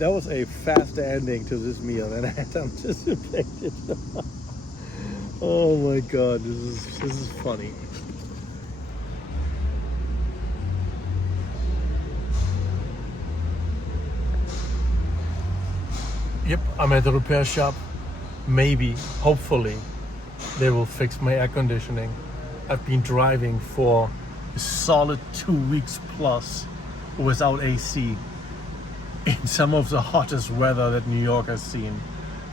that was a faster ending to this meal than I had anticipated. Oh my god, this is funny. Yep, I'm at the repair shop. Maybe, hopefully, they will fix my air conditioning. I've been driving for a solid 2 weeks plus without AC in some of the hottest weather that New York has seen.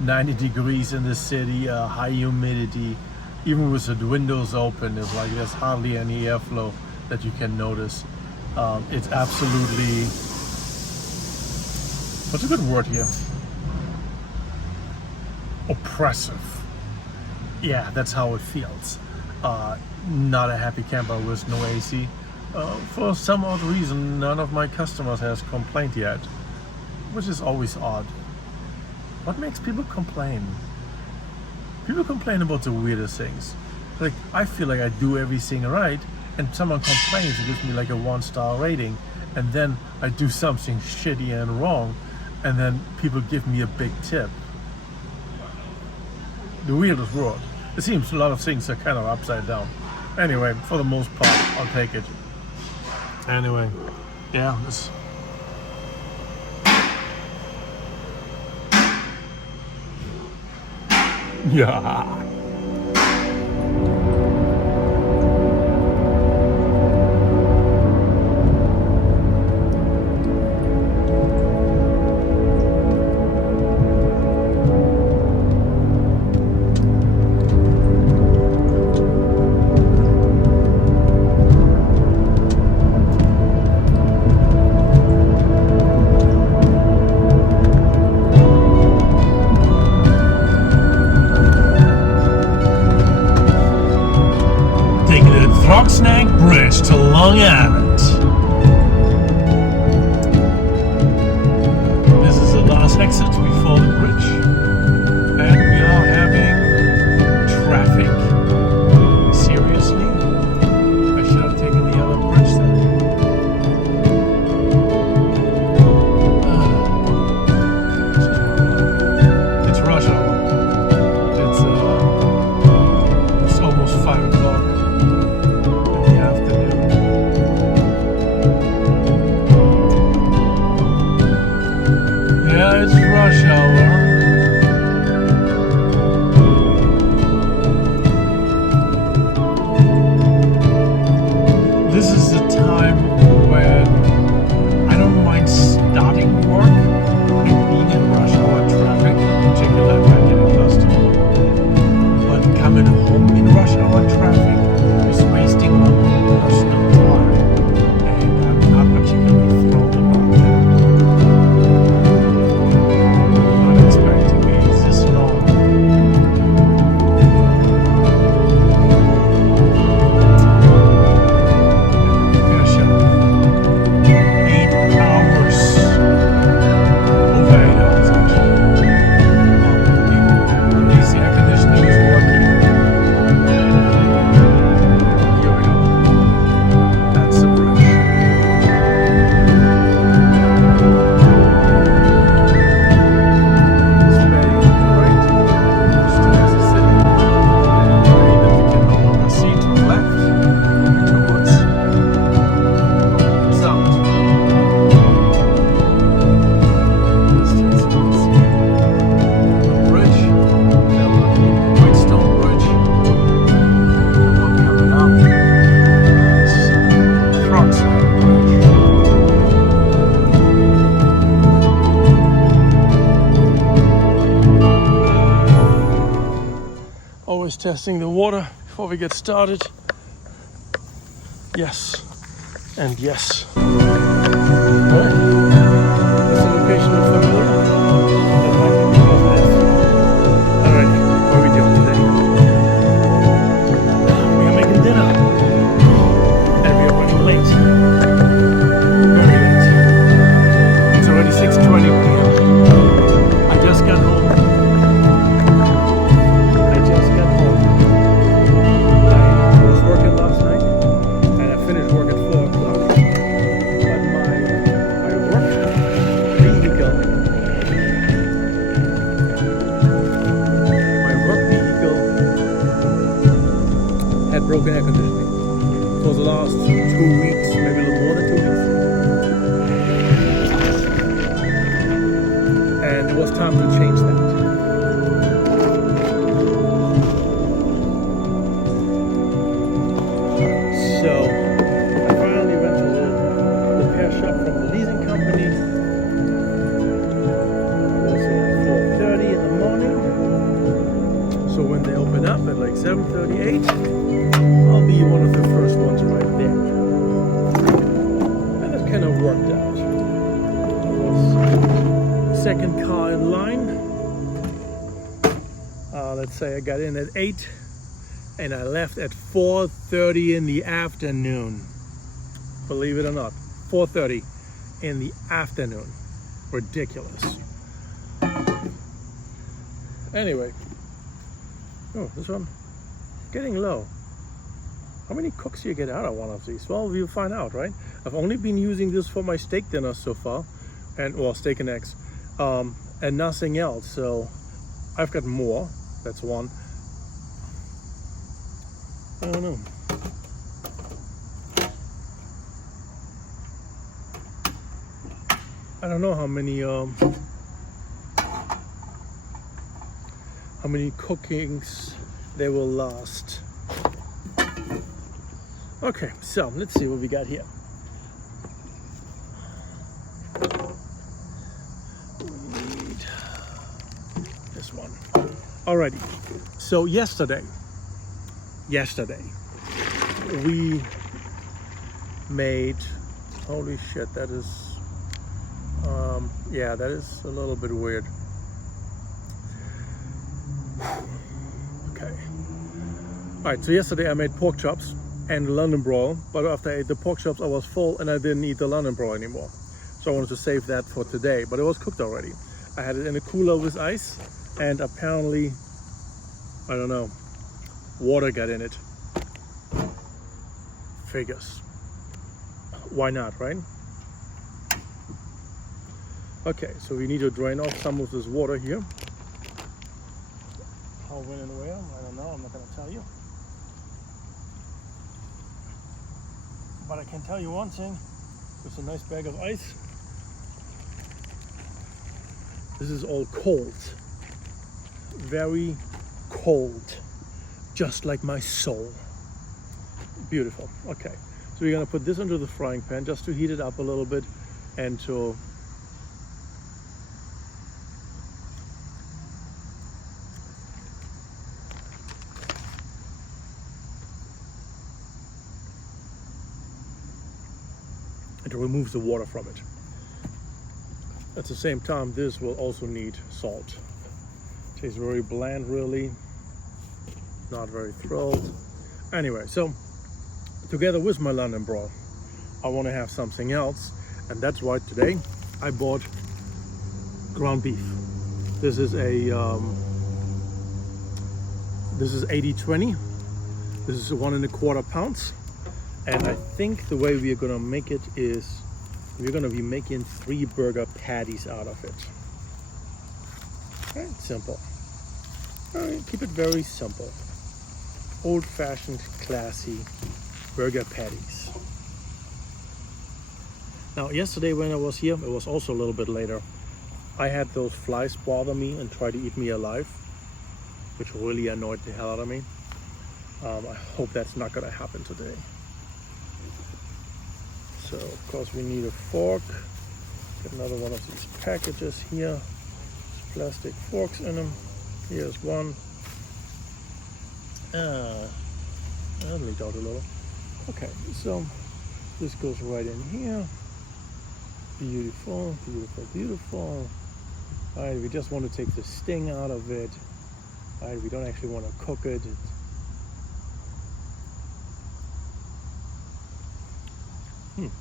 90 degrees in the city, high humidity. Even with the windows open, it's like there's hardly any airflow that you can notice. It's absolutely, what's a good word here? Oppressive. Yeah, that's how it feels. Not a happy camper with no AC. For some odd reason, none of my customers has complained yet, which is always odd. What makes people complain? People complain about the weirdest things. Like, I feel like I do everything right, and someone complains and gives me like a 1-star rating, and then I do something shitty and wrong, and then people give me a big tip. The weirdest world. It seems a lot of things are kind of upside down. Anyway, for the most part, I'll take it. Anyway, yeah, this. Yeah. Bridge to Long Island. This is the last exit before the bridge, and we are having traffic. Seriously? I should have taken the other bridge then. This is horrible. It's rush hour. It's almost 5 o'clock. Yeah, it's rush hour. This is the time when I don't mind starting work and being in rush hour traffic, particularly if I get exhausted. But coming home in rush hour traffic is wasting my own personal time, and I'm not particularly thrilled about that. Always testing the water before we get started. Yes, and yes. Alright, that's the location of familiar. Alright, what are we doing today? We are making dinner. And we are running late. Very late. It's already 6:20 p.m. I just got home. I was working last night, and I finished work at 4 o'clock. broken air conditioning for the last 2 weeks, maybe a little more than 2 weeks. And it was time to change that. So I finally went to the repair shop from the leasing company. It was at 4:30 in the morning. So when they open up at like 7:38, I'll be one of the first ones right there. And it kind of worked out. I was second car in line. Let's say I got in at 8 and I left at 4:30 in the afternoon. Believe it or not, 4:30 in the afternoon. Ridiculous. Anyway. Oh, this one getting low. How many cooks do you get out of one of these? Well, we'll find out, right? I've only been using this for my steak dinner so far, and well, steak and eggs, and nothing else. So I've got more. That's one. I don't know. I don't know how many cookings they will last. Okay, so let's see what we got here. We need this one. Alrighty. So yesterday we made, holy shit, that is yeah, that is a little bit weird. Okay. Alright, so yesterday I made pork chops and London Broil, but after I ate the pork chops I was full and I didn't eat the London Broil anymore. So I wanted to save that for today, but it was cooked already. I had it in a cooler with ice, and apparently, I don't know, water got in it. Figures. Why not, right? Okay, so we need to drain off some of this water here. How, when, and where? I don't know, I'm not going to tell you. But I can tell you one thing. There's a nice bag of ice. This is all cold. Very cold. Just like my soul. Beautiful. Okay, so we're going to put this into the frying pan just to heat it up a little bit and to remove the water from it. At the same time, this will also need salt. Tastes very bland, really. Not very thrilled. Anyway, so together with my London Broil, I want to have something else, and that's why today I bought ground beef. This is a this is 80/20. This is 1 1/4 pounds. And I think the way we are going to make it is we're going to be making 3 burger patties out of it. Right? Simple. All right, keep it very simple. Old-fashioned, classy burger patties. Now, yesterday when I was here, it was also a little bit later. I had those flies bother me and try to eat me alive, which really annoyed the hell out of me. I hope that's not going to happen today. So of course we need a fork. Get another one of these packages here. There's plastic forks in them. Here's one. I'll leak out a little. Okay, so this goes right in here. Beautiful, beautiful, beautiful. Alright, we just want to take the sting out of it. Alright, we don't actually want to cook it.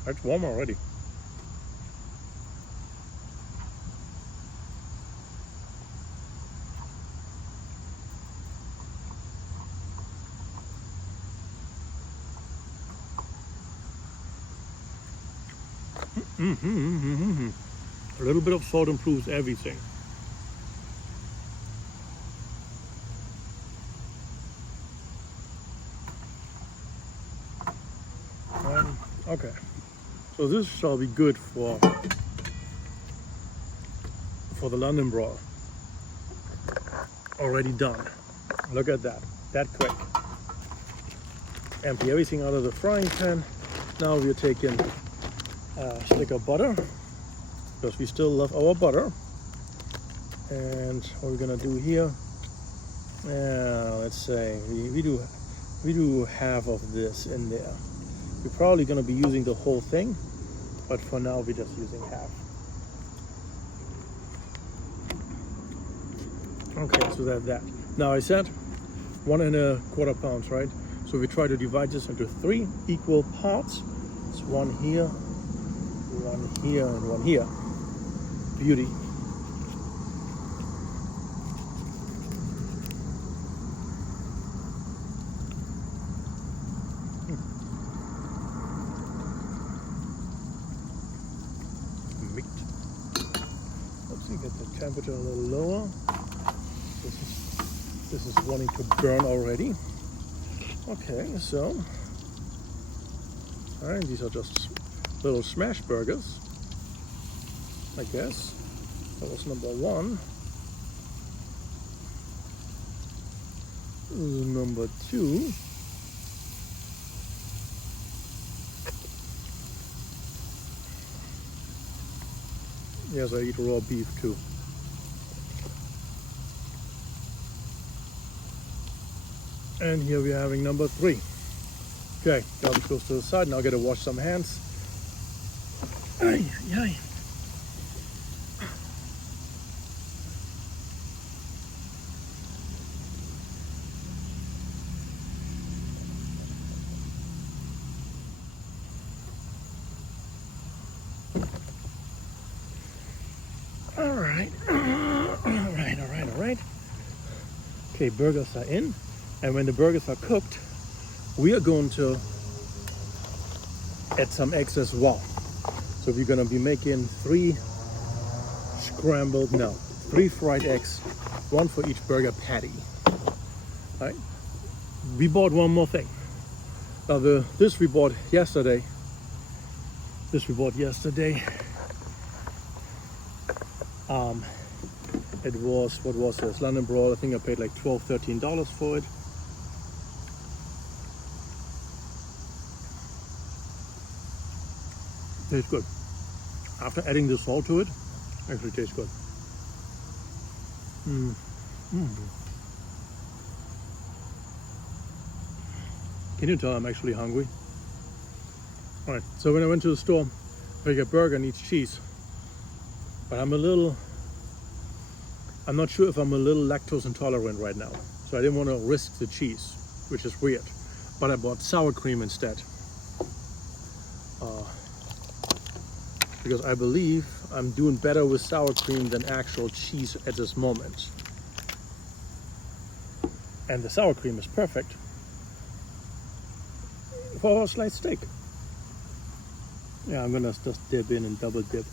It's warm already. A little bit of salt improves everything. Okay, so this shall be good for the London Broil. Already done. Look at that, that quick. Empty everything out of the frying pan. Now we're taking a stick of butter, because we still love our butter. And what we're gonna do here, let's say we do half of this in there. We're probably gonna be using the whole thing, but for now we're just using half. Okay, so that. Now I said 1 1/4 pounds, right? So we try to divide this into 3 equal parts. It's 1 here, 1 here, and 1 here. Beauty. Let's see, get the temperature a little lower. This is wanting to burn already. Okay, so all right, these are just little smash burgers, I guess. That was number 1. This is number 2. Yes, I eat raw beef too. And here we're having number 3. Okay, garbage goes to the side. Now I gotta wash some hands. Ay, ay. All right. Okay, burgers are in. And when the burgers are cooked, we are going to add some eggs as well. So we're gonna be making 3 fried eggs, 1 for each burger patty. All right. We bought one more thing. Now this we bought yesterday. It was, what was this? London Broil. I think I paid like $12, $13 for it. Tastes good. After adding the salt to it, actually tastes good. Can you tell I'm actually hungry? All right, so when I went to the store, I got a burger needs cheese, but I'm not sure if I'm a little lactose intolerant right now, so I didn't want to risk the cheese, which is weird. But I bought sour cream instead, because I believe I'm doing better with sour cream than actual cheese at this moment. And the sour cream is perfect for a sliced steak. Yeah, I'm gonna just dip in and double dip.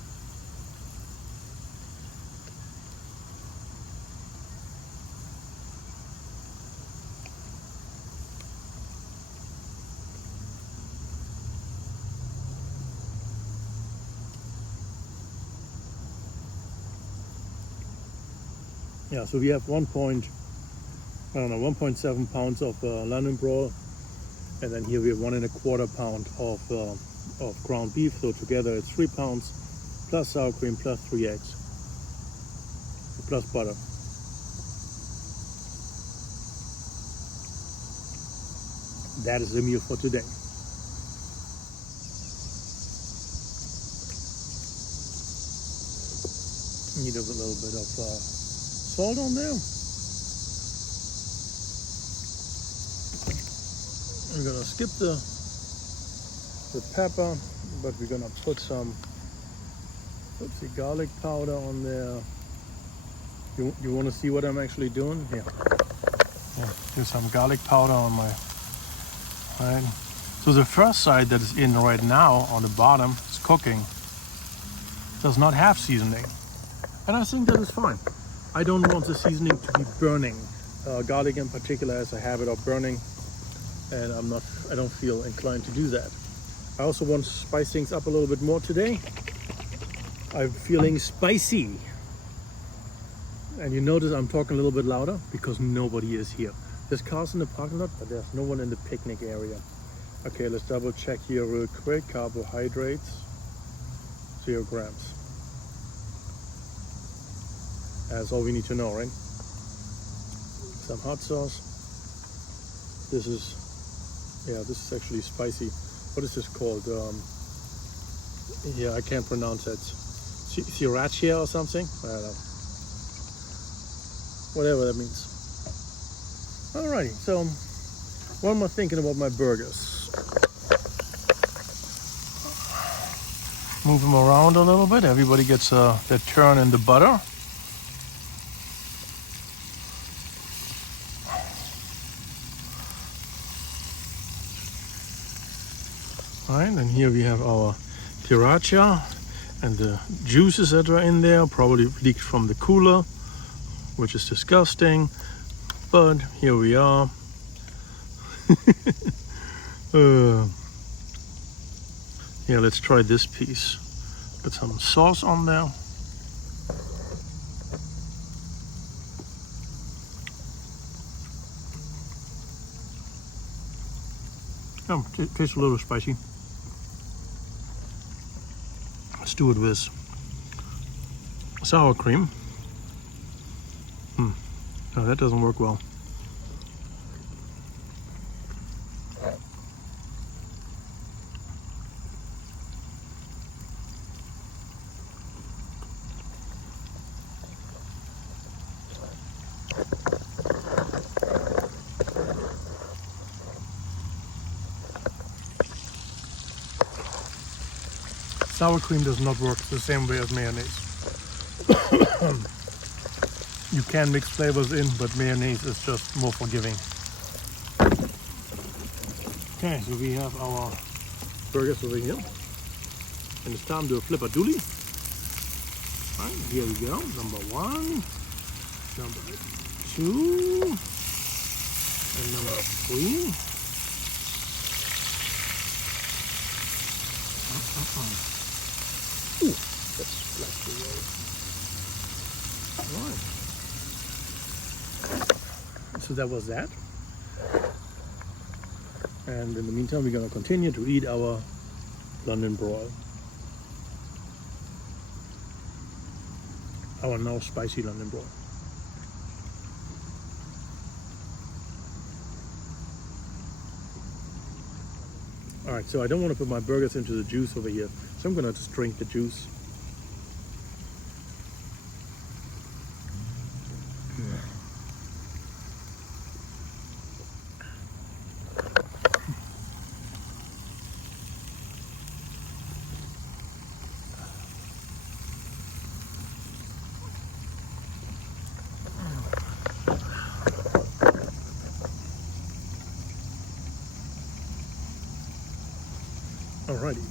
Yeah, so we have 1.7 pounds of London Broil, and then here we have 1 1/4 pound of ground beef. So together it's 3 pounds plus sour cream plus 3 eggs plus butter. That is the meal for today. Need a little bit of salt on there. I'm gonna skip the pepper, but we're gonna put some garlic powder on there. You want to see what I'm actually doing? Here. Yeah, here's some garlic powder on my. Right. So the first side that is in right now on the bottom is cooking. Does not have seasoning, and I think that is fine. I don't want the seasoning to be burning. Garlic in particular has a habit of burning, and I don't feel inclined to do that. I also want to spice things up a little bit more today. I'm feeling spicy. And you notice I'm talking a little bit louder because nobody is here. There's cars in the parking lot, but there's no one in the picnic area. Okay, let's double check here real quick. Carbohydrates, 0 grams. That's all we need to know, right? Some hot sauce. This is actually spicy. What is this called? Yeah, I can't pronounce it. Sriracha or something? I don't know. Whatever that means. Alrighty, so what am I thinking about my burgers? Move them around a little bit. Everybody gets their turn in the butter. Alright, and here we have our sriracha and the juices that are in there, probably leaked from the cooler, which is disgusting, but here we are. Yeah, let's try this piece. Put some sauce on there. Oh, tastes a little spicy. Let's do it with sour cream. No, that doesn't work well. Sour cream does not work the same way as mayonnaise. You can mix flavors in, but mayonnaise is just more forgiving. Okay, so we have our burgers over here. And it's time to flip a dooley. Right, here we go. Number 1, number 2, and number 3. Ooh, that's splashed away. All right. So that was that. And in the meantime, we're going to continue to eat our London Broil. Our now spicy London Broil. Alright, so I don't want to put my burgers into the juice over here, so I'm going to just drink the juice. Alrighty,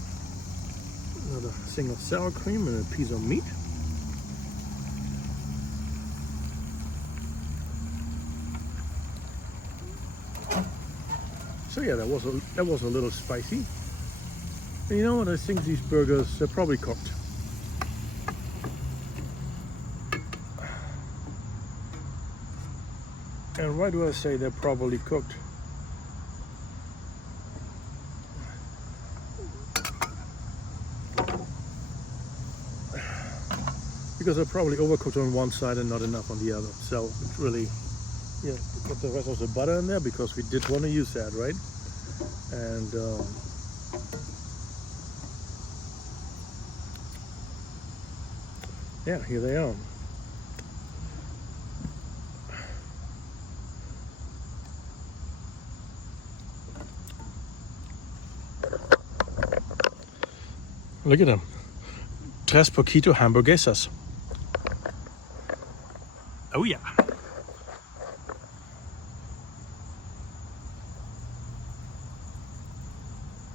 another thing of sour cream and a piece of meat. So yeah, that was a little spicy. And you know what? I think these burgers, they're probably cooked. And why do I say they're probably cooked? Because they're probably overcooked on one side and not enough on the other. So it's really, yeah, put the rest of the butter in there because we did want to use that, right? And yeah, here they are. Look at them. 3 poquito hamburguesas. Oh yeah.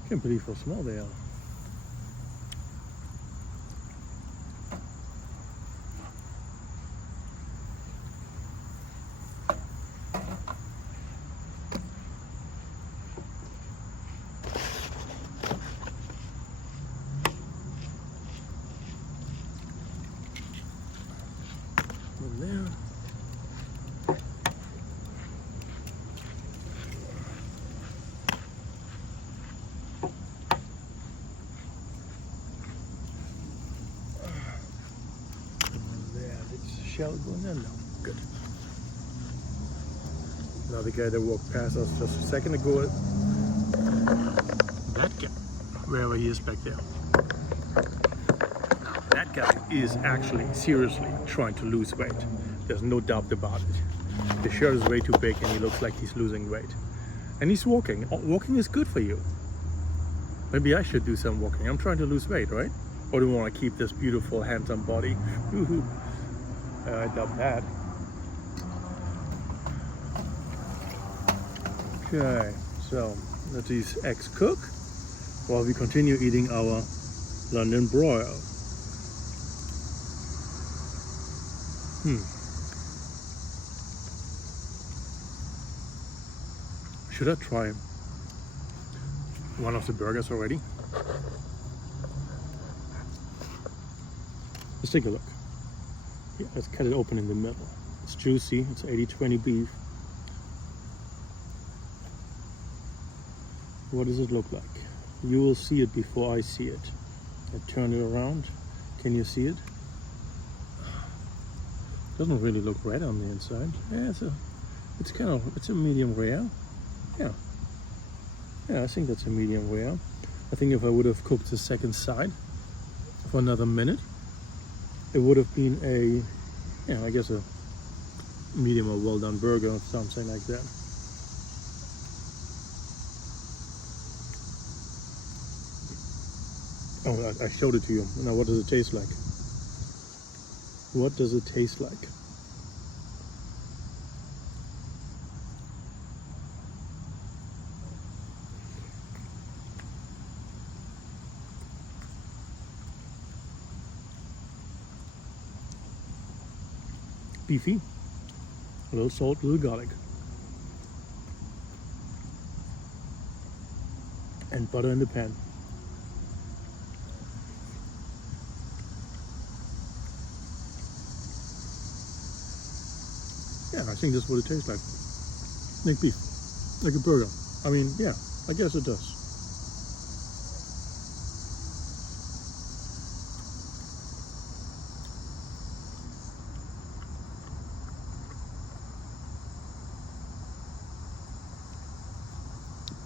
Can't believe how small they are. there. There, did the shell go in there? No, good. Now the guy that walked past us just a second ago, that guy, wherever he is back there. Now that guy is actually seriously trying to lose weight. There's no doubt about it. The shirt is way too big and he looks like he's losing weight. And he's walking. Walking is good for you. Maybe I should do some walking. I'm trying to lose weight, right? Or do you want to keep this beautiful, handsome body? I doubt that. Okay, so let these eggs cook while we continue eating our London Broil. Should I try one of the burgers already? Let's take a look. Yeah, let's cut it open in the middle. It's juicy, it's 80-20 beef. What does it look like? You will see it before I see it. I turn it around. Can you see it? Doesn't really look red on the inside. Yeah, it's a medium rare. Yeah, I think that's a medium rare. I think if I would have cooked the second side for another minute, it would have been I guess a medium or well done burger or something like that. Oh, I showed it to you. Now what does it taste like? What does it taste like? Beefy, a little salt, a little garlic, and butter in the pan. Yeah, I think that's what it tastes like. Like beef, like a burger. I mean, yeah, I guess it does.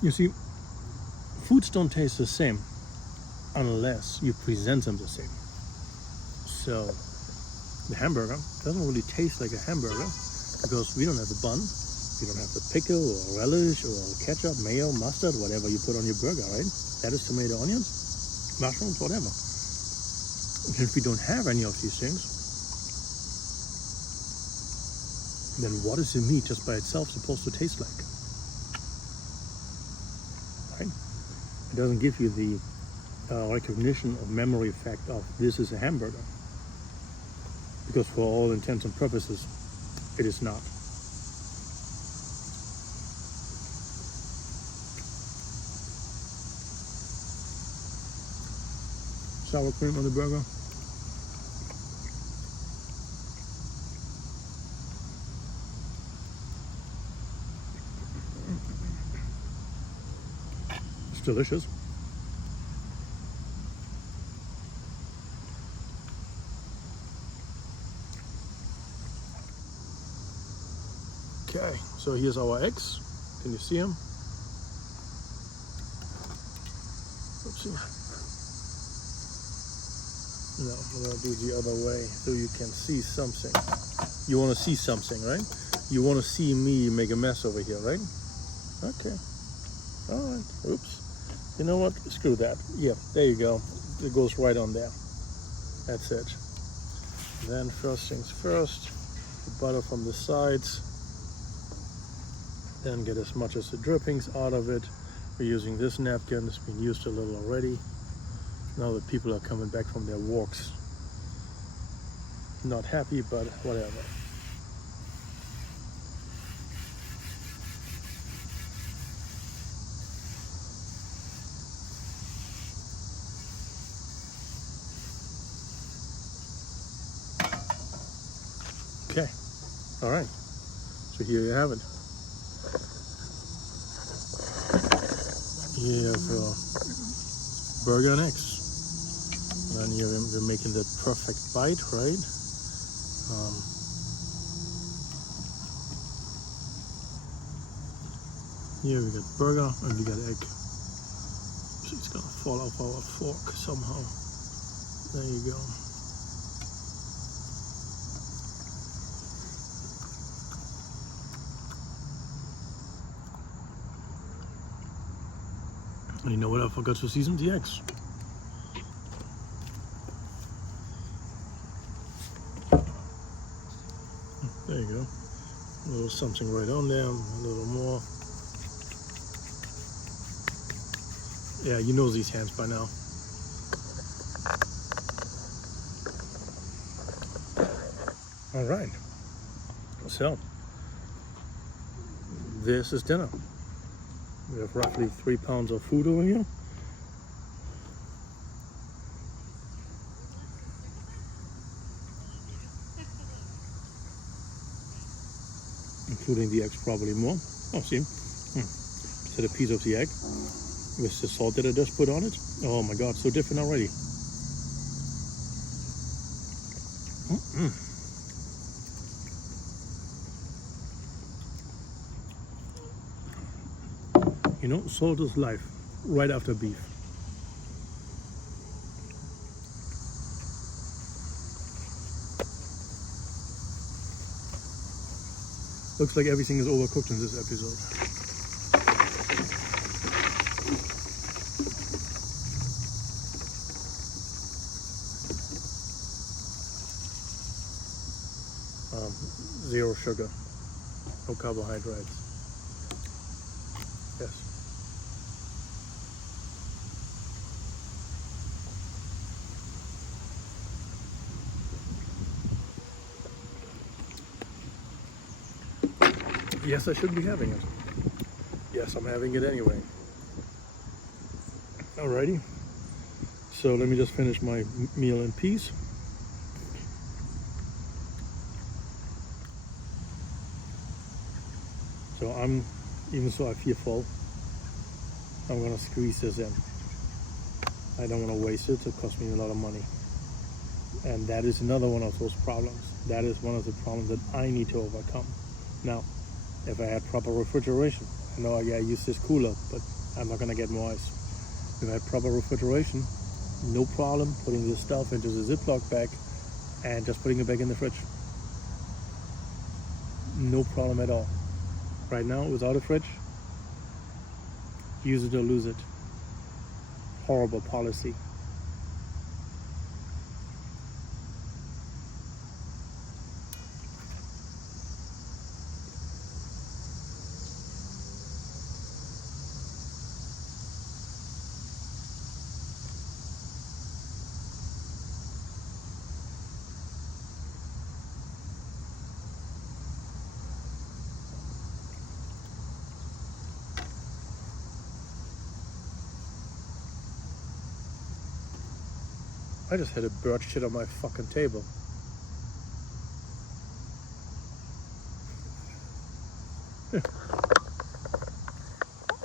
You see, foods don't taste the same unless you present them the same. So the hamburger doesn't really taste like a hamburger because we don't have a bun, we don't have the pickle or relish or ketchup, mayo, mustard, whatever you put on your burger, right? Lettuce, tomato, onions, mushrooms, whatever. And if we don't have any of these things, then what is the meat just by itself supposed to taste like? It doesn't give you the recognition or memory effect of this is a hamburger, because for all intents and purposes it is not. Sour cream on the burger. Delicious. Okay, so here's our eggs. Can you see them? Oopsie. No, I'm gonna do the other way so you can see something. You want to see something, right? You want to see me make a mess over here, right? Okay. All right. Oops. You know what? Screw that. Yeah, there you go. It goes right on there. That's it. Then first things first, the butter from the sides. Then get as much as the drippings out of it. We're using this napkin. It's been used a little already. Now that people are coming back from their walks. Not happy, but whatever. Okay, all right. So here you have it. Here you have burger and eggs. And here we're making that perfect bite, right? Here we got burger and we got egg. So it's gonna fall off our fork somehow. There you go. And you know what? I forgot to season the eggs. There you go. A little something right on there, a little more. Yeah, you know these hands by now. All right. So, this is dinner. We have roughly 3 pounds of food over here. Including the eggs, probably more. Oh, see? So the piece of the egg with the salt that I just put on it. Oh my God, so different already. You know, salt is life, right after beef. Looks like everything is overcooked in this episode. Zero sugar, no carbohydrates. Yes. Yes, I should be having it. Yes, I'm having it anyway. Alrighty. So let me just finish my meal in peace. So even though I feel full, I'm gonna squeeze this in. I don't want to waste it. It costs me a lot of money. And that is another one of those problems. That is one of the problems that I need to overcome. Now, if I had proper refrigeration, I know I use this cooler, but I'm not gonna get more ice. If I had proper refrigeration, no problem putting this stuff into the Ziploc bag and just putting it back in the fridge. No problem at all. Right now, without a fridge, use it or lose it. Horrible policy. I just had a bird shit on my fucking table.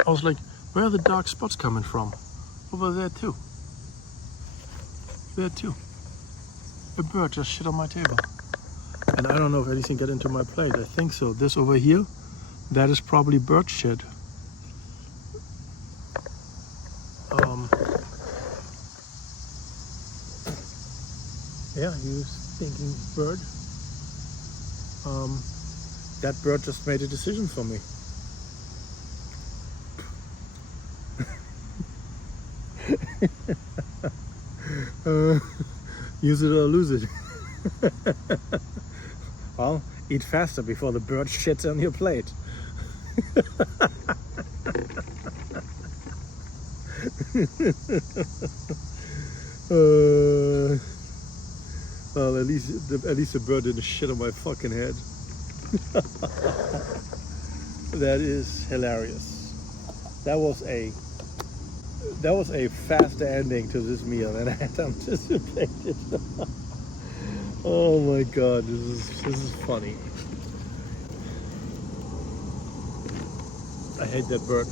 I was like, where are the dark spots coming from? Over there too. There too. A bird just shit on my table. And I don't know if anything got into my plate. I think so. This over here, that is probably bird shit. Yeah, he was thinking bird. That bird just made a decision for me. Use it or lose it. Well, eat faster before the bird shits on your plate. Well, at least the bird didn't shit on my fucking head. That is hilarious. That was a faster ending to this meal than I had anticipated. Oh my god, this is funny. I hate that bird.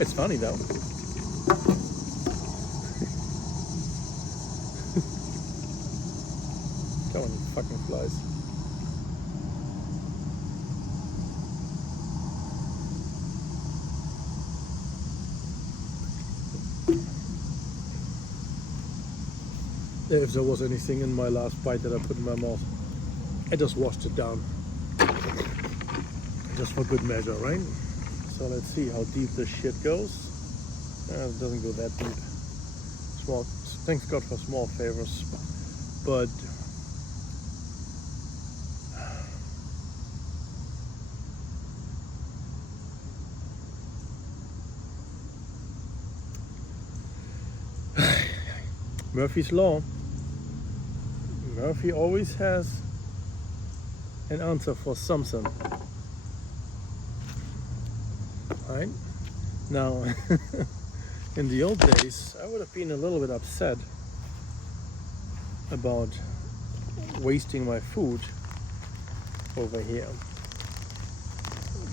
It's funny though. Come on, you fucking flies. If there was anything in my last bite that I put in my mouth, I just washed it down. Just for good measure, right? So let's see how deep this shit goes. It doesn't go that deep. Small, thanks God for small favors. But Murphy's Law. Murphy always has an answer for something. Right? Now, in the old days, I would have been a little bit upset about wasting my food over here.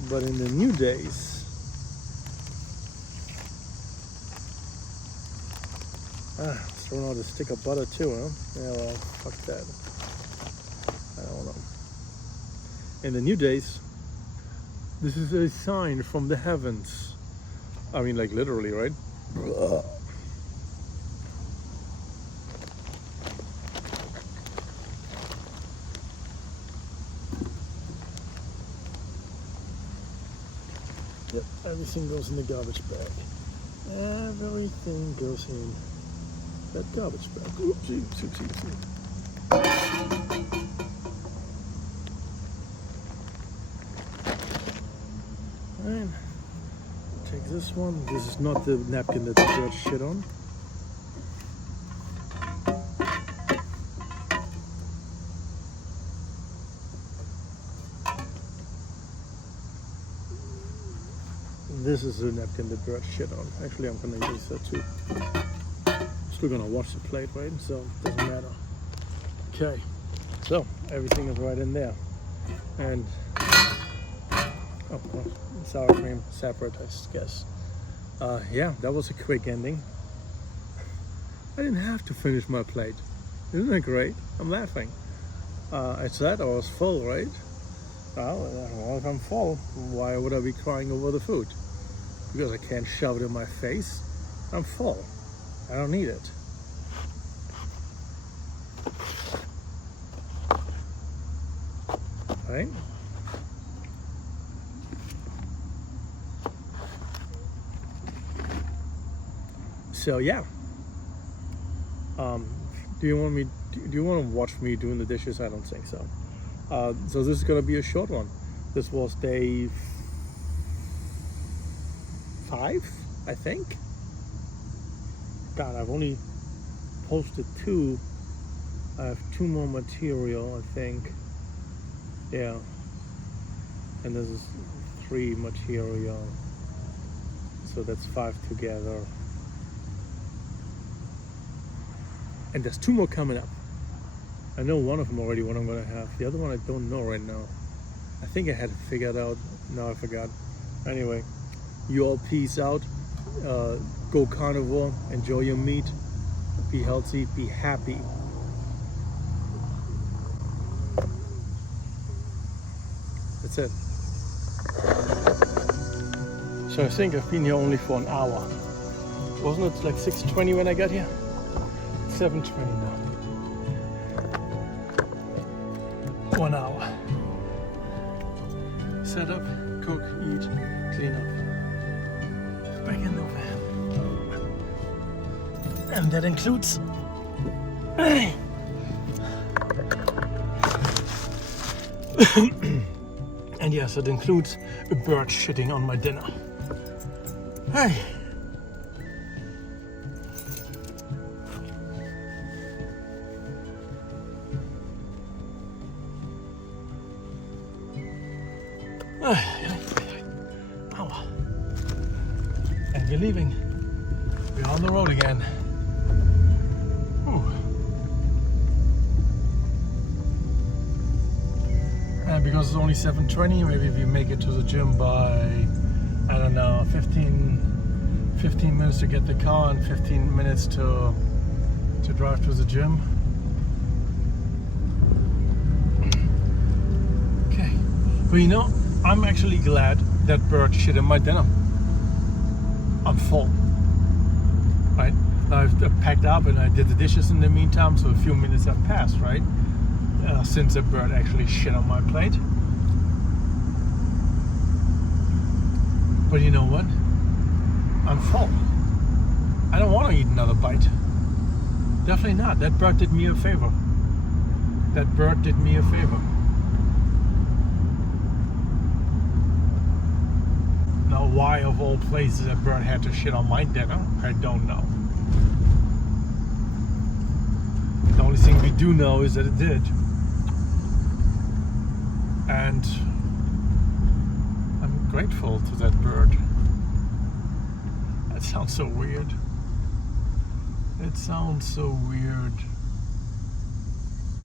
But in the new days, throwing out a stick of butter too, huh? Yeah, well, fuck that. I don't know. In the new days, this is a sign from the heavens. I mean, like literally, right? Yep, everything goes in the garbage bag. Everything goes in that garbage bag. Oopsie, oopsie, oopsie. Alright, take this one. This is not the napkin that the bird shit on. This is the napkin the bird shit on. Actually, I'm gonna use that too. Still gonna wash the plate, right? So it doesn't matter. Okay, so everything is right in there, and oh, well, sour cream separate, I guess. Yeah, that was a quick ending. I didn't have to finish my plate. Isn't that great? I'm laughing. I said I was full, right? Well, if I'm full, why would I be crying over the food? Because I can't shove it in my face. I'm full. I don't need it. Right? So yeah. Do you want to watch me doing the dishes? I don't think so. So this is gonna be a short one. This was day 5, I think. God, I've only posted 2. I have 2 more material, I think. Yeah. And this is 3 material. So that's 5 together. And there's 2 more coming up. I know one of them already, what I'm gonna have. The other one I don't know right now. I think I had it figured out. No, I forgot. Anyway, you all peace out. Go carnivore, enjoy your meat, be healthy, be happy. That's it. So I think I've been here only for an hour. Wasn't it like 6:20 when I got here? 7:20 now. 1 hour. Set up, cook, eat, clean up. Back in the van. And that includes and yes, it includes a bird shitting on my dinner. Hey. Hour. And we're leaving. We're on the road again. Ooh. because it's only 7:20, maybe if you make it to the gym by, I don't know, 15 minutes to get the car and 15 minutes to drive to the gym. Okay, but you know, I'm actually glad that bird shit in my dinner. I'm full. Right? I've packed up and I did the dishes in the meantime, so a few minutes have passed, right? Since the bird actually shit on my plate. But you know what? I'm full. I don't want to eat another bite. Definitely not. That bird did me a favor. That bird did me a favor. Now, why of all places that bird had to shit on my dinner, I don't know. The only thing we do know is that it did. And I'm grateful to that bird. That sounds so weird. It sounds so weird.